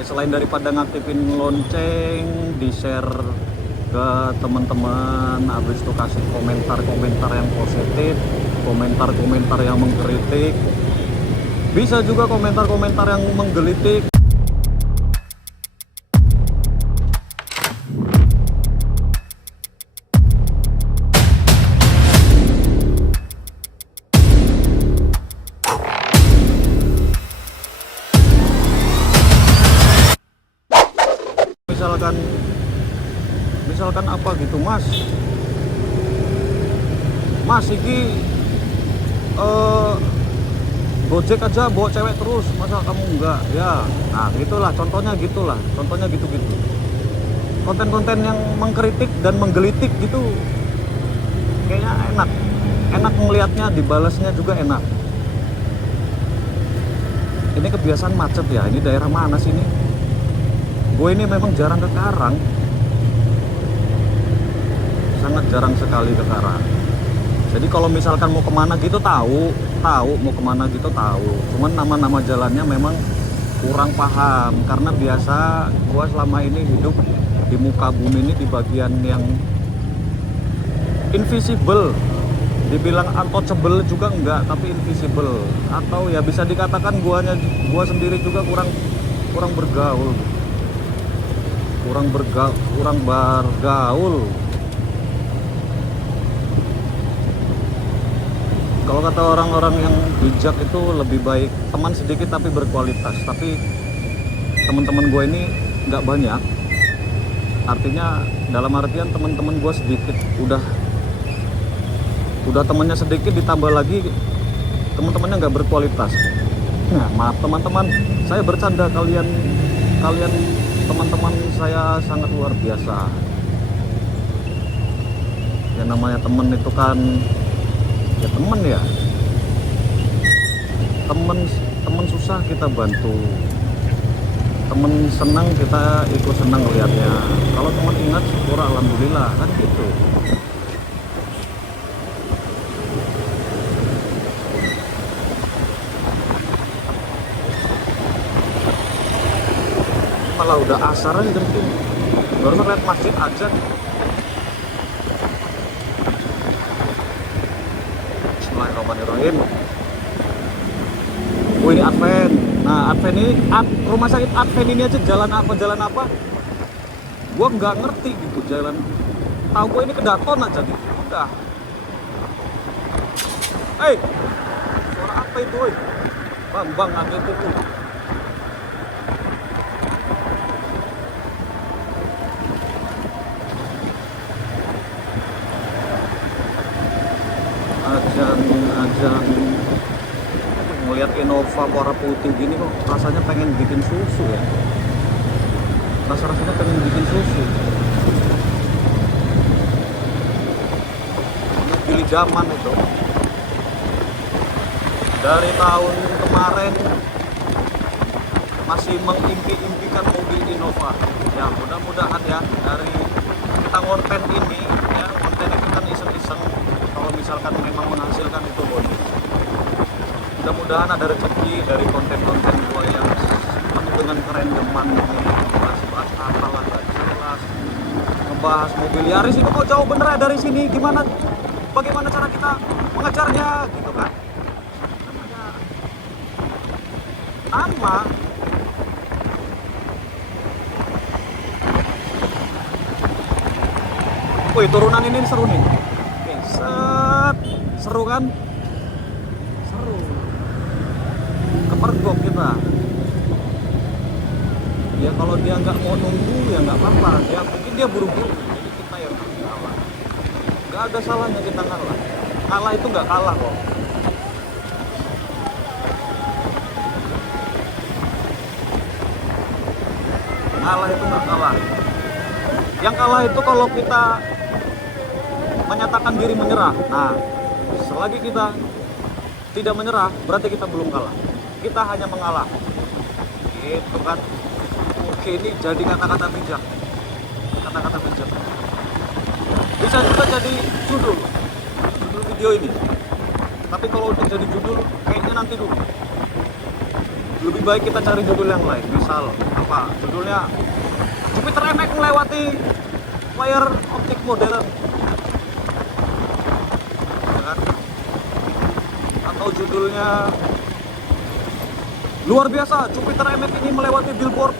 Ya, selain daripada ngaktifin lonceng, di share ke teman-teman, habis itu kasih komentar-komentar yang positif, komentar-komentar yang mengkritik, bisa juga komentar-komentar yang menggelitik. Misalkan apa gitu, mas iki Gojek aja bawa cewek terus, masa kamu enggak ya? Nah gitulah, contohnya gitu-gitu. Konten-konten yang mengkritik dan menggelitik gitu kayaknya enak ngelihatnya, dibalasnya juga enak. Ini kebiasaan macet ya, ini daerah mana sih ini? Gue ini memang jarang ke Karang, sangat jarang sekali ke Karang. Jadi kalau misalkan mau kemana gitu tahu mau kemana gitu tahu, cuman nama-nama jalannya memang kurang paham karena biasa gua selama ini hidup di muka bumi ini di bagian yang invisible, dibilang untouchable juga enggak, tapi invisible, atau ya bisa dikatakan gua sendiri juga kurang bergaul, kurang bergaul. Kalau kata orang-orang yang bijak itu lebih baik teman sedikit tapi berkualitas. Tapi teman-teman gue ini nggak banyak. Artinya dalam artian teman-teman gue sedikit, udah temannya sedikit ditambah lagi teman-temannya nggak berkualitas. Nah, maaf teman-teman, saya bercanda, kalian teman-teman saya sangat luar biasa. Yang namanya teman itu kan ya temen susah kita bantu, temen senang kita ikut senang lihatnya. Kalau teman ingat syukur alhamdulillah, kan gitu. Malah udah asaran jam itu, baru ngeliat masjid aja. Bismillahirrahmanirrahim. Oh ini Advent. Nah Advent ini, rumah sakit Advent ini aja jalan apa? Gua nggak ngerti gitu jalan. Tahu gue ini Kedaton aja gitu. Udah. Suara apa itu? Bang, ada itu tuh. Ajang ngelihat Innova warna putih gini kok rasanya pengen bikin susu ya. Rasanya pengen bikin susu. Pilih zaman itu. Dari tahun kemarin masih mengimpi-impikan mobil Innova. Ya mudah-mudahan ya dari kita konten ini ya, konten itu kan iseng-iseng, kalau misalkan memang menghasilkan itu boleh. Mudah-mudahan ada rezeki dari konten-konten gua yang penuh dengan kerendeman ini, bahas apalah gak jelas, ngebahas mobil Yaris itu kok jauh bener ya dari sini, bagaimana cara kita mengejarnya gitu kan. Nama wih, turunan ini seru nih. Oke, seru kan? Seru. Kepergok kita. Ya kalau dia nggak mau nunggu ya nggak apa-apa. Ya mungkin dia buru-buru. Jadi kita yang harus kalah. Nggak ada salahnya kita ngalah. Kalah itu nggak kalah kok. Kalah itu nggak kalah. Yang kalah itu kalau kita menyatakan diri menyerah. Nah, selagi kita tidak menyerah, berarti kita belum kalah. Kita hanya mengalah. Gitu kan. Oke, ini jadi kata-kata bijak. Kata-kata bijak. Bisa juga jadi judul video ini. Tapi kalau udah jadi judul, kayaknya nanti dulu. Lebih baik kita cari judul yang lain. Misal Pak, judulnya Jupiter MX melewati layar optik modern, ya kan? Atau judulnya luar biasa, Jupiter MX ini melewati billboard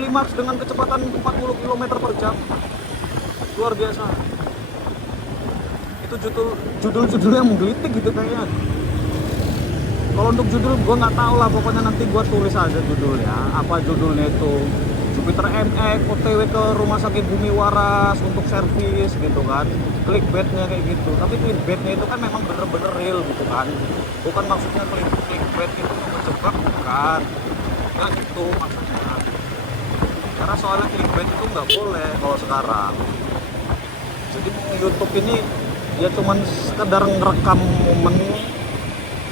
klimaks dengan kecepatan 40 km per jam. Luar biasa. Itu judul yang menggelitik gitu kayaknya. Kalau untuk judul gue nggak tahu lah, pokoknya nanti gue tulis aja judulnya. Apa judulnya itu? Jupiter MX OTW ke Rumah Sakit Bumi Waras untuk servis gitu kan. Clickbaitnya kayak gitu. Tapi clickbaitnya itu kan memang bener-bener real gitu kan. Bukan maksudnya clickbait itu menjebak, bukan. Nggak gitu maksudnya. Karena soalnya clickbait itu nggak boleh kalau sekarang. Jadi YouTube ini ya cuman sekedar ngerekam momen,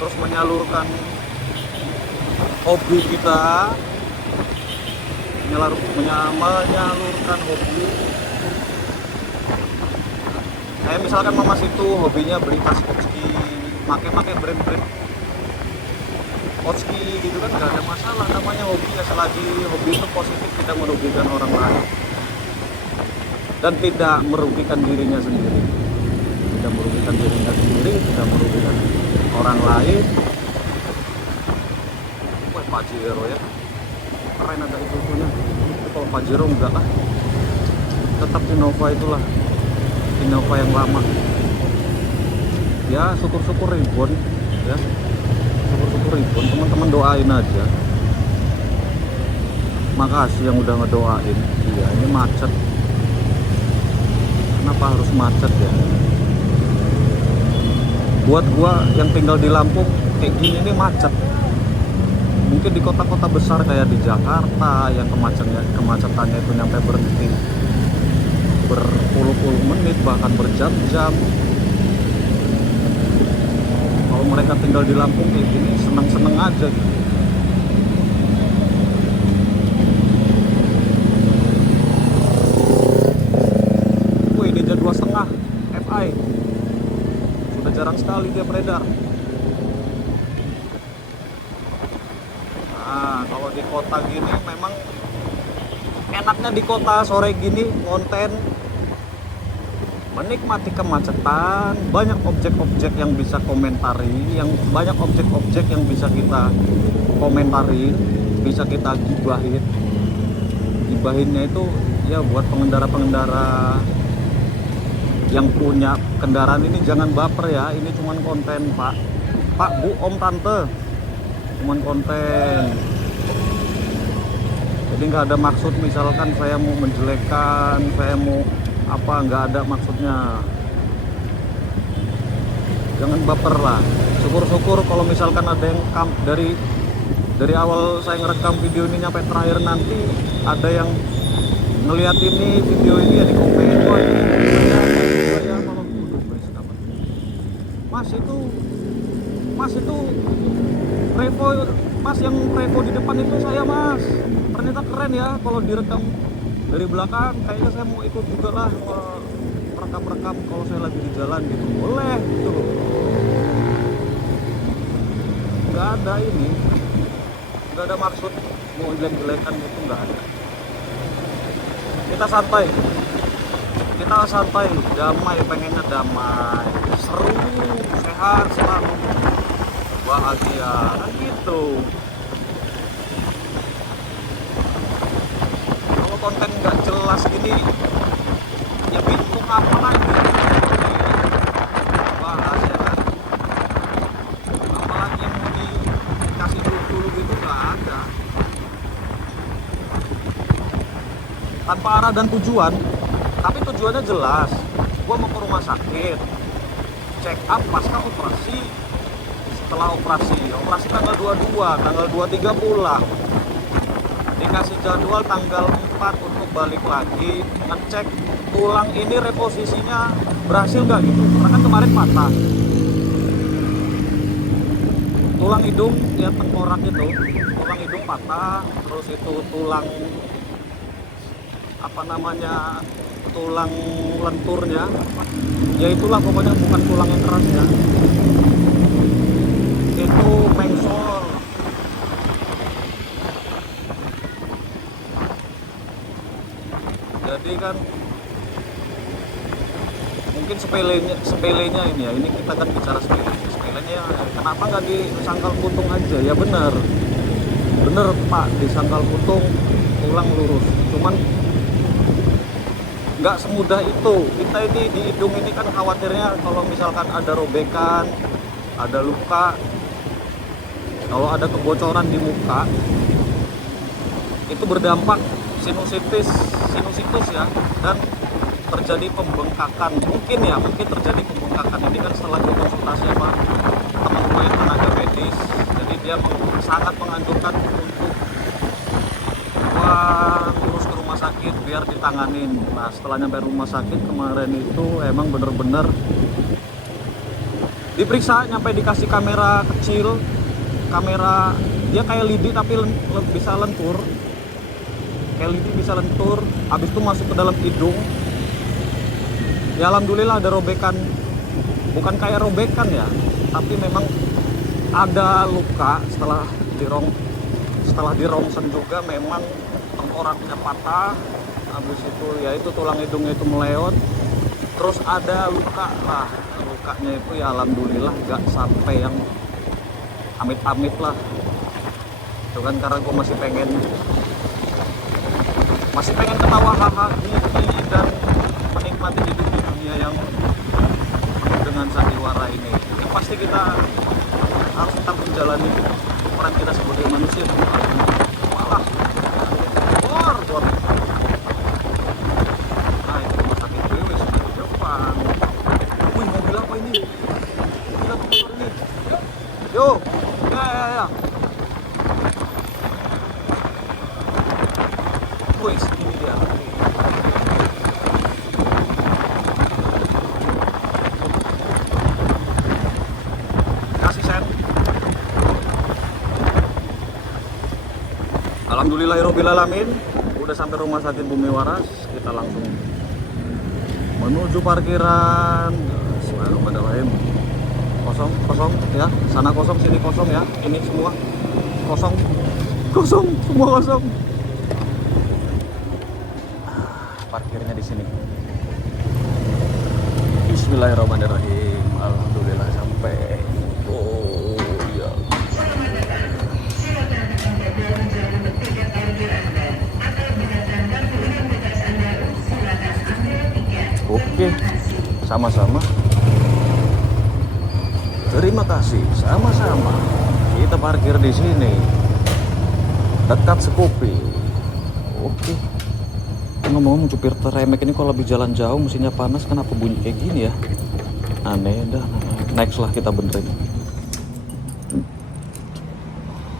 terus menyalurkan hobi kita, menyalurkan hobi. Kayak misalkan mama situ hobinya beli tas Otski, make brand Otski gitu kan, nggak ada masalah, namanya hobi ya, selagi hobi itu positif, tidak merugikan orang lain dan tidak merugikan dirinya sendiri, tidak merugikan orang lain. Wah, Pajero ya, keren ada itu-itunya. Kalau Pajero enggak lah, tetap Innova itulah, Innova yang lama ya. Syukur-syukur ribbon ya, syukur-syukur ribbon. Teman-teman doain aja, makasih yang udah ngedoain. Iya, ini macet, kenapa harus macet ya? Buat gua yang tinggal di Lampung kayak gini nih macet. Mungkin di kota-kota besar kayak di Jakarta yang kemacetannya itu nyampe berhenti berpuluh-puluh menit, bahkan berjam-jam. Kalau mereka tinggal di Lampung kayak gini seneng-seneng aja gitu. Wih, Ninja 2,5 Fi sudah jarang sekali dia beredar. Nah, kalau di kota gini memang enaknya di kota sore gini konten, menikmati kemacetan, banyak objek-objek yang bisa komentari, banyak objek-objek yang bisa kita komentarin, bisa kita gibahin. Gibahinnya itu ya buat pengendara-pengendara yang punya kendaraan ini jangan baper ya, ini cuman konten Pak, Bu, Om, Tante, cuman konten. Jadi nggak ada maksud misalkan saya mau menjelekkan, saya mau apa, nggak ada maksudnya. Jangan baper lah. Syukur-syukur kalau misalkan ada yang dari awal saya ngerekam video ini sampai terakhir nanti ada yang ngeliat ini video ini ya di komen, wah ini saya malah Mas itu Revo, Mas yang Revo di depan itu saya Mas, ternyata keren ya kalau direkam dari belakang. Kayaknya saya mau ikut juga lah merekam kalau saya lagi di jalan gitu, boleh gitu loh. Nggak ada maksud mau jelek-jelekan gitu, nggak ada. Kita santai, damai, pengennya damai, seru, sehat selalu, bahagia kan gitu. Kalau konten nggak jelas gini ya bingung apa lagi bahas ya kan. Apalagi yang mau dikasih dulu gitu nggak ada, tanpa arah dan tujuan. Tapi tujuannya jelas, gua mau ke rumah sakit, check up pasca operasi. Setelah operasi tanggal 22, tanggal 23 pulang, dikasih jadwal tanggal 4 untuk balik lagi ngecek tulang ini reposisinya berhasil nggak gitu, karena kan kemarin patah tulang hidung ya, tengkorak itu tulang hidung patah, terus itu tulang apa namanya, tulang lenturnya ya itulah pokoknya, bukan tulang yang kerasnya, itu mengsol. Jadi kan mungkin sepelenya ini ya, ini kita kan bicara sepelenya, kenapa nggak disangkal putung aja? Ya bener Pak, disangkal putung tulang lurus, cuman nggak semudah itu. Kita ini di hidung ini kan khawatirnya kalau misalkan ada robekan, ada luka, kalau ada kebocoran di muka, itu berdampak sinusitis ya, dan terjadi pembengkakan. Mungkin terjadi pembengkakan. Ini kan setelah konsultasi sama teman gue yang tenaga medis, jadi dia sangat menganjurkan untuk lurus ke rumah sakit biar ditanganin. Nah, setelah nyampe rumah sakit kemarin itu emang bener-bener diperiksa, nyampe dikasih kamera kecil, kamera dia kayak lidi tapi bisa lentur, habis itu masuk ke dalam hidung. Ya alhamdulillah ada robekan, bukan kayak robekan ya, tapi memang ada luka setelah dirongsen juga, memang tengkoraknya patah, habis itu ya itu tulang hidungnya itu meleot, terus ada luka lah, lukanya itu ya alhamdulillah nggak sampai yang amit-amit lah. Itu kan karena gue masih pengen ketawa hahaha dan menikmati hidup di dunia yang penuh dengan sandiwara ini. Yang pasti kita harus tetap menjalani peran kita sebagai manusia. Malah bor. Nah, itu rumah sakit BW sudah di depan. Wih, mobil apa ini? Mobil apa motor ini? Yo, ya. Wih, ini dia. Alhamdulillahirobbilalamin, udah sampai rumah sakit Bumi Waras. Kita langsung menuju parkiran. Bismillahirrahmanirrahim. Kosong ya, sana kosong, sini kosong ya. Ini semua kosong, semua kosong. Parkirnya di sini. Bismillahirrahmanirrahim. Alhamdulillah sampai. Oh ya. Oke, sama-sama. Terima kasih, sama-sama. Kita parkir di sini, dekat Sekopi. Oke. Ngomong supir remek ini kalau lebih jalan jauh mesinnya panas, kenapa bunyi kayak gini ya? Aneh dah. Next lah kita benerin.